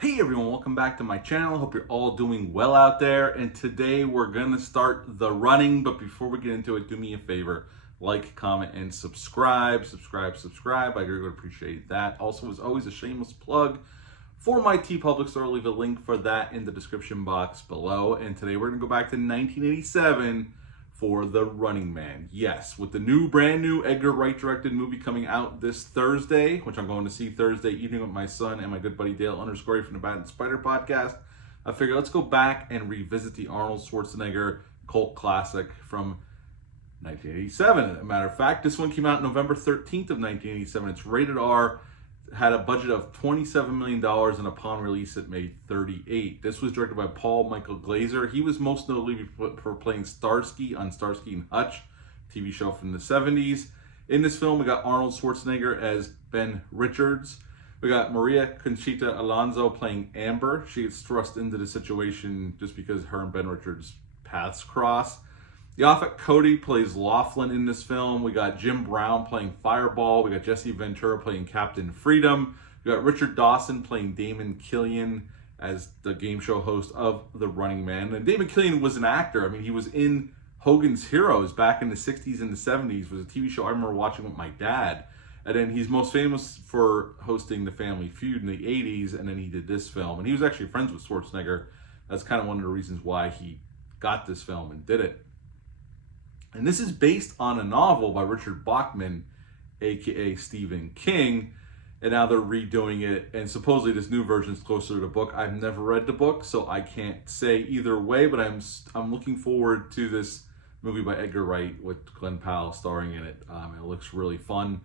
Hey everyone, welcome back to my channel. Hope you're all doing well out there. And today we're gonna start the running. But before we get into it, do me a favor, like, comment, and subscribe. Subscribe. I really would appreciate that. Also, as always, a shameless plug for my TeePublic store. I'll leave a link for that in the description box below. And today we're gonna go back to 1987 for The Running Man. Yes, with the brand new Edgar Wright directed movie coming out this Thursday, which I'm going to see Thursday evening with my son and my good buddy Dale _ from the Bat and Spider podcast. I figured let's go back and revisit the Arnold Schwarzenegger cult classic from 1987. As a matter of fact, this one came out November 13th of 1987. It's rated R, had a budget of $27 million, and upon release it made $38 million. This was directed by Paul Michael Glazer. He was most notably for playing Starsky on Starsky and Hutch, TV show from the 70s. In this film, we got Arnold Schwarzenegger as Ben Richards. We got Maria Conchita Alonso playing Amber. She gets thrust into the situation just because her and Ben Richards' paths cross. Yaphet Kotto plays Laughlin in this film. We got Jim Brown playing Fireball. We got Jesse Ventura playing Captain Freedom. We got Richard Dawson playing Damon Killian as the game show host of The Running Man. And Damon Killian was an actor. I mean, he was in Hogan's Heroes back in the 60s and the 70s. It was a TV show I remember watching with my dad. And then he's most famous for hosting The Family Feud in the 80s, and then he did this film. And he was actually friends with Schwarzenegger. That's kind of one of the reasons why he got this film and did it. And this is based on a novel by Richard Bachman, aka Stephen King, and now they're redoing it, and supposedly this new version is closer to the book. I've never read the book, so I can't say either way, but I'm looking forward to this movie by Edgar Wright with Glenn Powell starring in it. It looks really fun,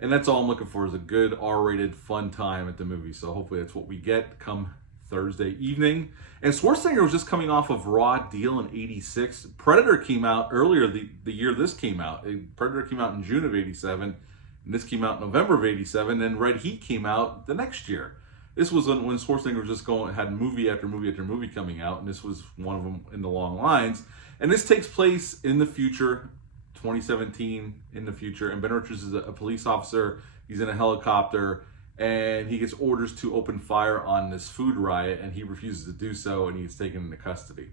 and that's all I'm looking for, is a good R-rated fun time at the movie. So hopefully that's what we get come Thursday evening. And Schwarzenegger was just coming off of Raw Deal in '86. Predator came out earlier the year this came out. Predator came out in June of '87, and this came out in November of '87. And Red Heat came out the next year. This was when Schwarzenegger was just had movie after movie after movie coming out, and this was one of them in the long lines. And this takes place in the future, 2017, in the future. And Ben Richards is a police officer. He's in a helicopter, and he gets orders to open fire on this food riot, and he refuses to do so, and he's taken into custody.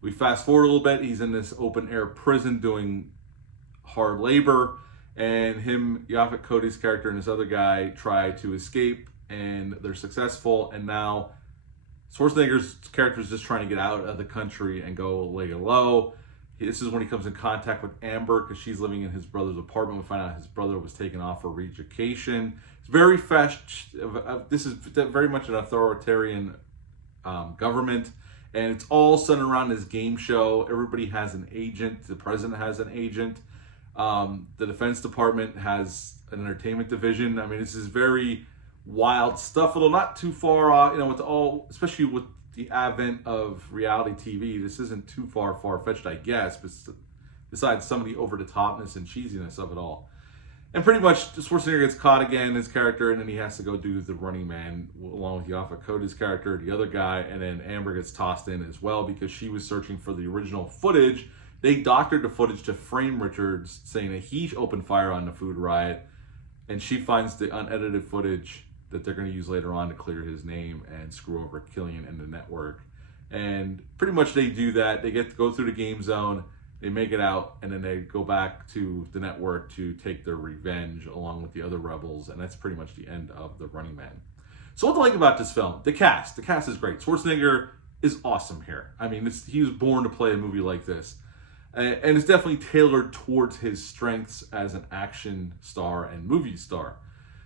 We fast forward a little bit. He's in this open air prison doing hard labor, and Yaphet Kotto's character and this other guy try to escape, and they're successful. And now Schwarzenegger's character is just trying to get out of the country and go lay low. This is when he comes in contact with Amber, because she's living in his brother's apartment. We find out his brother was taken off for re-education. It's very fast. This is very much an authoritarian government, and it's all centered around this game show. Everybody has an agent. The president has an agent. The Defense Department has an entertainment division. I mean, this is very wild stuff, although not too far off. With all, especially with the advent of reality TV, this isn't too far-fetched, I guess, but besides some of the over-the-topness and cheesiness of it all. And pretty much Schwarzenegger gets caught again, his character, and then he has to go do The Running Man along with Yaphet Kotto's character, the other guy, and then Amber gets tossed in as well because she was searching for the original footage. They doctored the footage to frame Richards, saying that he opened fire on the food riot, and she finds the unedited footage that they're going to use later on to clear his name and screw over Killian and the network. And pretty much they do that. They get to go through the game zone, they make it out, and then they go back to the network to take their revenge along with the other rebels, and that's pretty much the end of The Running Man. So what to like about this film? The cast. The cast is great. Schwarzenegger is awesome here. I mean, he was born to play a movie like this. And it's definitely tailored towards his strengths as an action star and movie star.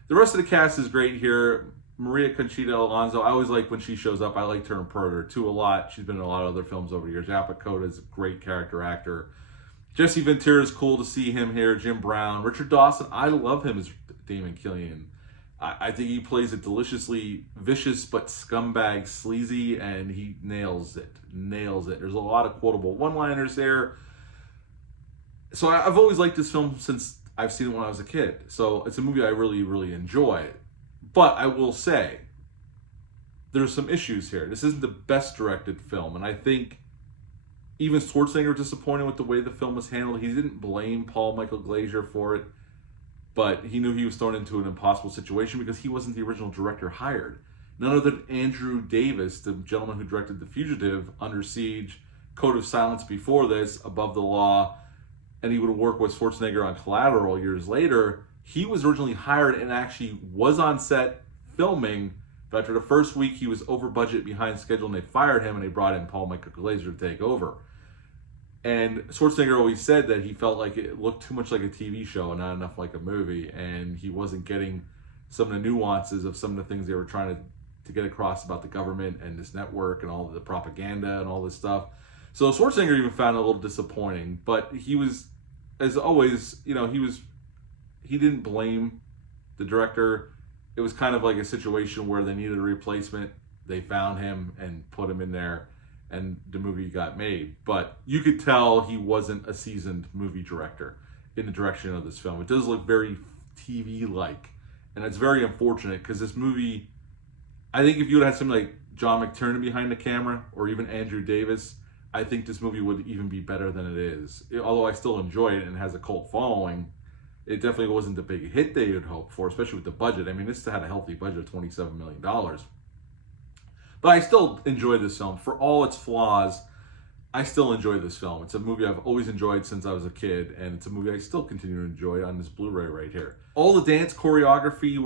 The rest of the cast is great here. Maria Conchita Alonso, I always like when she shows up. I liked her in Predator 2 a lot. She's been in a lot of other films over the years. Yaphet Kotto is a great character actor. Jesse Ventura is cool to see him here. Jim Brown. Richard Dawson, I love him as Damon Killian. I think he plays it deliciously vicious but scumbag sleazy, and he nails it. There's a lot of quotable one-liners there. So I've always liked this film since I've seen it when I was a kid. So it's a movie I really, really enjoy. But I will say, there's some issues here. This isn't the best directed film. And I think even Schwarzenegger was disappointed with the way the film was handled. He didn't blame Paul Michael Glazer for it. But he knew he was thrown into an impossible situation because he wasn't the original director hired. none other than Andrew Davis, the gentleman who directed The Fugitive, Under Siege, Code of Silence before this, Above the Law, and he would work with Schwarzenegger on Collateral years later. He was originally hired and actually was on set filming, but after the first week he was over budget, behind schedule, and they fired him and they brought in Paul Michael Glazer to take over. And Schwarzenegger always said that he felt like it looked too much like a TV show and not enough like a movie, and he wasn't getting some of the nuances of some of the things they were trying to get across about the government and this network and all the propaganda and all this stuff. So Schwarzenegger even found it a little disappointing, but he was, as always, you know, he didn't blame the director. It was kind of like a situation where they needed a replacement. They found him and put him in there, and the movie got made. But you could tell he wasn't a seasoned movie director in the direction of this film. It does look very TV-like, and it's very unfortunate because this movie, I think if you would have had something like John McTiernan behind the camera or even Andrew Davis, I think this movie would even be better than it is. Although I still enjoy it and it has a cult following, it definitely wasn't the big hit they had hoped for, especially with the budget. I mean, this had a healthy budget of $27 million. But I still enjoy this film. For all its flaws, I still enjoy this film. It's a movie I've always enjoyed since I was a kid, and it's a movie I still continue to enjoy on this Blu-ray right here. All the dance choreography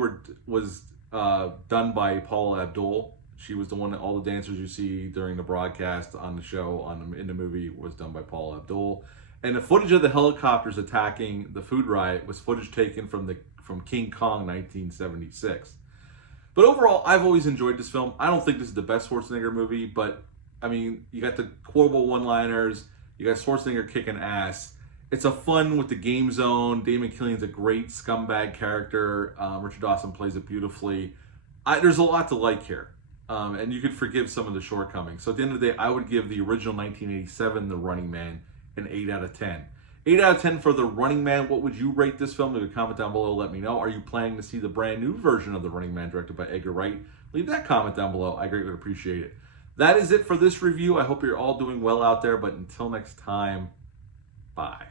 was done by Paula Abdul. She was the one that all the dancers you see during the broadcast on the show, in the movie, was done by Paula Abdul. And the footage of the helicopters attacking the food riot was footage taken from King Kong 1976. But overall, I've always enjoyed this film. I don't think this is the best Schwarzenegger movie, but I mean, you got the quotable one-liners, you got Schwarzenegger kicking ass. It's a fun with the game zone. Damon Killian's a great scumbag character. Richard Dawson plays it beautifully. There's a lot to like here. And you could forgive some of the shortcomings. So at the end of the day, I would give the original 1987, The Running Man, an 8 out of 10. 8 out of 10 for The Running Man. What would you rate this film? Leave a comment down below. Let me know. Are you planning to see the brand new version of The Running Man directed by Edgar Wright? Leave that comment down below. I greatly appreciate it. That is it for this review. I hope you're all doing well out there. But until next time, bye.